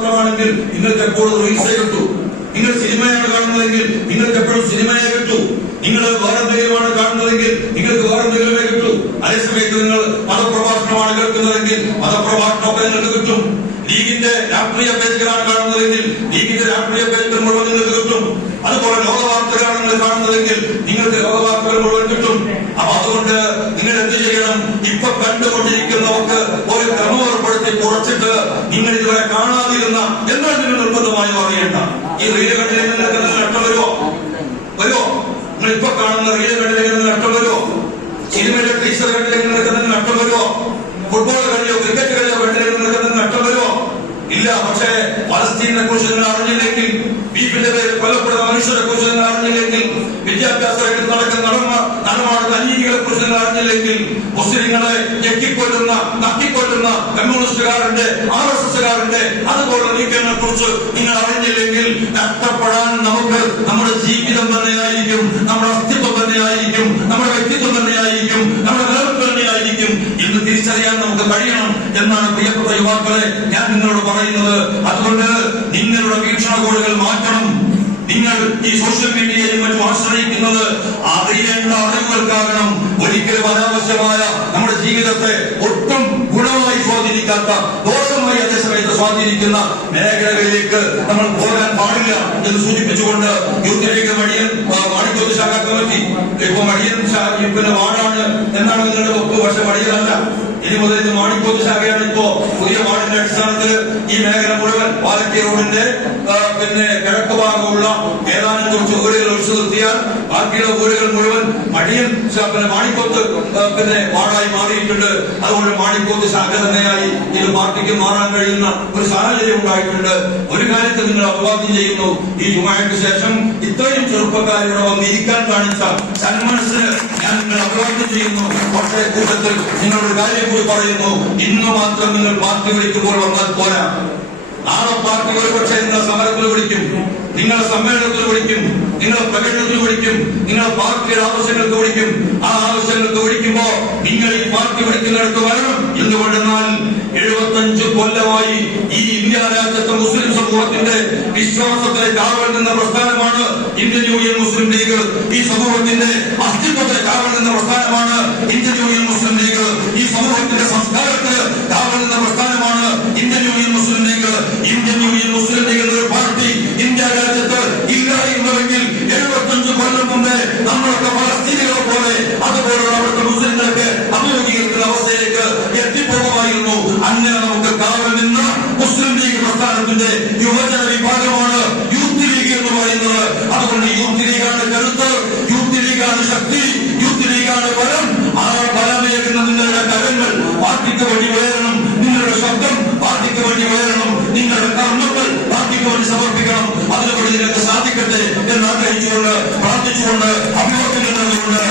മാത്രമാണെങ്കിൽ നിങ്ങൾക്ക് എപ്പോഴും റീൽസേ കിട്ടൂ. നിങ്ങൾ സിനിമയാണ് കാണുന്നതെങ്കിൽ നിങ്ങൾക്ക് എപ്പോഴും സിനിമയെ കിട്ടൂ. നിങ്ങൾ വേറെന്തെങ്കിലുമാണ് കാണുന്നതെങ്കിൽ നിങ്ങൾക്ക് വേറെന്തെങ്കിലുമേ കിട്ടൂ. അതേസമയത്ത് നിങ്ങൾ മതപ്രഭാഷണമാണ് കേൾക്കുന്നതെങ്കിൽ മതപ്രഭാഷണമൊക്കെ നിങ്ങൾക്ക് കിട്ടും. ലീഗിന്റെ രാഷ്ട്രീയ പേജുകളാണ് കാണുന്നതെങ്കിൽ ലീഗിന്റെ രാഷ്ട്രീയ പേജുകൾ മുഴുവൻ നിങ്ങൾക്ക് കിട്ടും. അതുപോലെ ലോകവാർത്തകളാണ് നിങ്ങൾ കാണുന്നതെങ്കിൽ നിങ്ങൾക്ക് ലോകവാർത്തകൾ മുഴുവൻ കിട്ടും. അപ്പൊ അതുകൊണ്ട് നിങ്ങൾ എന്ത് ചെയ്യണം? ഇപ്പൊ കണ്ടുകൊണ്ടിരിക്കുന്നവർക്ക് ഒരു ക്രമം ഏർപ്പെടുത്തി കുറച്ചിട്ട് നിങ്ങൾ ഇതുവരെ കാണാതിരുന്ന എന്നാൽ നിങ്ങൾ നിർബന്ധമായും അറിയേണ്ട ഈ റീല് കണ്ടില്ലെങ്കിൽ നിങ്ങൾക്ക് നഷ്ടം വരുമോ? നിങ്ങൾ ഇപ്പൊ കാണുന്ന റീല് കണ്ടില്ലെങ്കിൽ നഷ്ടം വരുമോ? സിനിമയുടെ ടീച്ചർ കണ്ടില്ലെങ്കിൽ നിങ്ങൾക്ക് നഷ്ടം വരുമോ? ഫുട്ബോൾ കളിയോ ക്രിക്കറ്റ് കളിയോ കണ്ടില്ലെങ്കിൽ നിങ്ങൾക്ക് നഷ്ടം വരുമോ? ഇല്ല. പക്ഷേ പലസ്തീനെ കുറിച്ച് നിങ്ങൾ അറിഞ്ഞില്ലെങ്കിൽ, ബീഫിന്റെ പേരിൽ കൊല്ലപ്പെടുന്ന മനുഷ്യരെ കുറിച്ച് നിങ്ങൾ അറിഞ്ഞില്ലെങ്കിൽ, വിദ്യാഭ്യാസ രംഗത്ത് നടക്കുന്ന നടമാടുന്ന അനീതികളെ കുറിച്ച് നിങ്ങൾ അറിഞ്ഞില്ലെങ്കിൽ, മുസ്ലിങ്ങളെ ഞെക്കിക്കൊല്ലുന്ന നക്കിക്കൊല്ലുന്ന കമ്മ്യൂണിസ്റ്റുകാരന്റെ RSSകാരന്റെ അതുപോലുള്ള നീക്കങ്ങളെ കുറിച്ച് നിങ്ങൾ അറിഞ്ഞില്ലെങ്കിൽ നഷ്ടപ്പെടാൻ നമുക്ക് നമ്മുടെ ജീവിതം തന്നെയായിരിക്കും, നമ്മുടെ അസ്തിത്വം തന്നെയായിരിക്കും, നമ്മുടെ വ്യക്തിത്വം തന്നെയായിരിക്കും, നമ്മുടെ നിലനിൽപ്പ് തന്നെയായിരിക്കും എന്ന് തിരിച്ചറിയാൻ നമുക്ക് കഴിയണം എന്നാണ് പ്രിയപ്പെട്ട യുവാക്കളെ ഞാൻ നിങ്ങളോട് പറയുന്നത്. അതുകൊണ്ട് നിങ്ങളുടെ വീക്ഷണകോണുകൾ മാറ്റണം. നിങ്ങൾ ഈ സോഷ്യൽ മീഡിയയും മറ്റും ആശ്രയിക്കുന്നത് അറിയേണ്ട അറിവുകൾക്കാകണം. ഒരിക്കലും അനാവശ്യമായ നമ്മുടെ ജീവിതത്തെ ഒട്ടും ഗുണമായി സ്വാധീനിക്കാത്ത, ദോഷമായി അതേസമയത്ത് സ്വാധീനിക്കുന്ന മേഖലകളിലേക്ക് നമ്മൾ പോകാൻ പാടില്ല എന്ന് സൂചിപ്പിച്ചുകൊണ്ട് യൂത്ത് ലീഗ് മണിക്കോത്ത് ശാഖ കമ്മിറ്റി ഇപ്പൊ മടിയൻ പിന്നെ വാർഡാണ് എന്നാണ് നിങ്ങളുടെ ഒപ്പ്. പക്ഷെ മടിയനല്ല, ഇനി മുതൽ ഇത് മാണിക്കോത്ത് ശാഖയാണ്. ഇപ്പോ പുതിയ വാർഡിന്റെ അടിസ്ഥാനത്തിൽ ഈ മേഖല മുഴുവൻ പാലക്കി റോഡിന്റെ പിന്നെ കിഴക്ക് ഭാഗമുള്ള ഏതാനും കുറച്ച് വീടുകൾ ഒഴിച്ചു നിർത്തിയാൽ ബാക്കിയുള്ള വീടുകൾ മുഴുവൻ മടിയൻ പിന്നെ മാണിക്കോത്ത് പിന്നെ വാർഡായി മാറിയിട്ടുണ്ട്. അതുകൊണ്ട് മാണിക്കോത്ത് ശാഖ തന്നെയായി ഇത് പാർട്ടിക്ക് മാറാൻ കഴിയുന്ന ഒരു സാഹചര്യം ഉണ്ടായിട്ടുണ്ട്. ഒരു കാര്യത്തിൽ നിങ്ങൾ അഭിവാദ്യം ചെയ്യുന്നു. ഈ ജുമായ്ക്ക് ശേഷം ഇത്രയും ചെറുപ്പക്കാരുടെ വന്നിരിക്കാൻ കാണിച്ച സന്മനസ്സിന് ഞാൻ നിങ്ങൾ അഭിവാദ്യം ചെയ്യുന്നു. പക്ഷേ കൂട്ടത്തിൽ നിങ്ങളൊരു കാര്യം കൂടി പറയുന്നു. ഇന്ന് മാത്രം നിങ്ങൾ പാർട്ടി വിളിക്കുമ്പോൾ വന്നാൽ പോരാ. നാളെ പാർട്ടി ഒരുപക്ഷെ നിങ്ങളെ സമരത്തിൽ വിളിക്കും, നിങ്ങളെ സമ്മേളനത്തിൽ വിളിക്കും, നിങ്ങളെ പ്രകടനത്തിൽ വിളിക്കും, നിങ്ങളെ പാർട്ടിയുടെ ആവശ്യങ്ങൾക്ക് വിളിക്കും. ആ ആവശ്യങ്ങൾക്ക് വിളിക്കുമ്പോ നിങ്ങൾ ഈ പാർട്ടി വിളിക്കുന്നിടത്ത് വരണം. എന്തുകൊണ്ടെന്നാൽ 75 കൊല്ലമായി ഈ ഇന്ത്യ രാജ്യത്തെ മുസ്ലിം സമൂഹത്തിന്റെ വിശ്വാസത്തെ കാവൽ നിന്ന പ്രസ്ഥാനമാണ് ഇന്ത്യൻ യൂണിയൻ മുസ്ലിം ലീഗ്. ഈ സമൂഹത്തിന്റെ അസ്തിത്വത്തെ കാവൽ നിന്ന പ്രസ്ഥാനമാണ് ഇന്ത്യൻ യൂണിയൻ മുസ്ലിം ലീഗ്. ഈ സമൂഹത്തിന്റെ സംസ്കാരത്തിന് കാവൽ നിന്ന പ്രസ്ഥാനമാണ് ഇന്ത്യൻ യൂണിയൻ മുസ്ലിം ലീഗ്. ഇന്ത്യൻ യൂണിയൻ മുസ്ലിം ലീഗ് എന്നൊരു പാർട്ടി ഇന്ത്യ രാജ്യത്ത് ഇല്ലായിരുന്നുവെങ്കിൽ 75 കൊല്ലം മുമ്പേ നമ്മളൊക്കെ പലസ്തീനികളെ പോലെ അതുപോലുള്ള അവിടുത്തെ മുസ്ലിങ്ങൾക്ക് അഭിമുഖീകരിക്കുന്ന അവസ്ഥയിലേക്ക് എത്തിപ്പോകുമായിരുന്നു. അങ്ങനെ നമുക്ക് കാവൽ നിന്ന് മുസ്ലിം ലീഗ് പ്രസ്ഥാനത്തിന്റെ യുവജന വിഭാഗമാണ് യൂത്ത് ലീഗ് എന്ന് പറയുന്നത്. അതുകൊണ്ട് യൂത്ത് ലീഗാണ് കരുത്ത്, യൂത്ത് ലീഗാണ് ശക്തി, യൂത്ത് ലീഗാണ് ബലം. ആ ബലമേകുന്ന നിങ്ങളുടെ കരങ്ങൾ പാർട്ടിക്ക് വേണ്ടി ഉയരണം, നിങ്ങളുടെ ശബ്ദം പാർട്ടിക്ക് വേണ്ടി ഉയരണം, നിങ്ങളുടെ കർമ്മങ്ങൾ പാർട്ടിക്ക് വേണ്ടി സമർപ്പിക്കണം. അതിനുവേണ്ടി നിങ്ങൾക്ക് സാധിക്കട്ടെ എന്ന് ആഗ്രഹിച്ചുകൊണ്ട് പ്രാർത്ഥിച്ചുകൊണ്ട് അഭിവാദ്യങ്ങൾ നൽകുകൊണ്ട്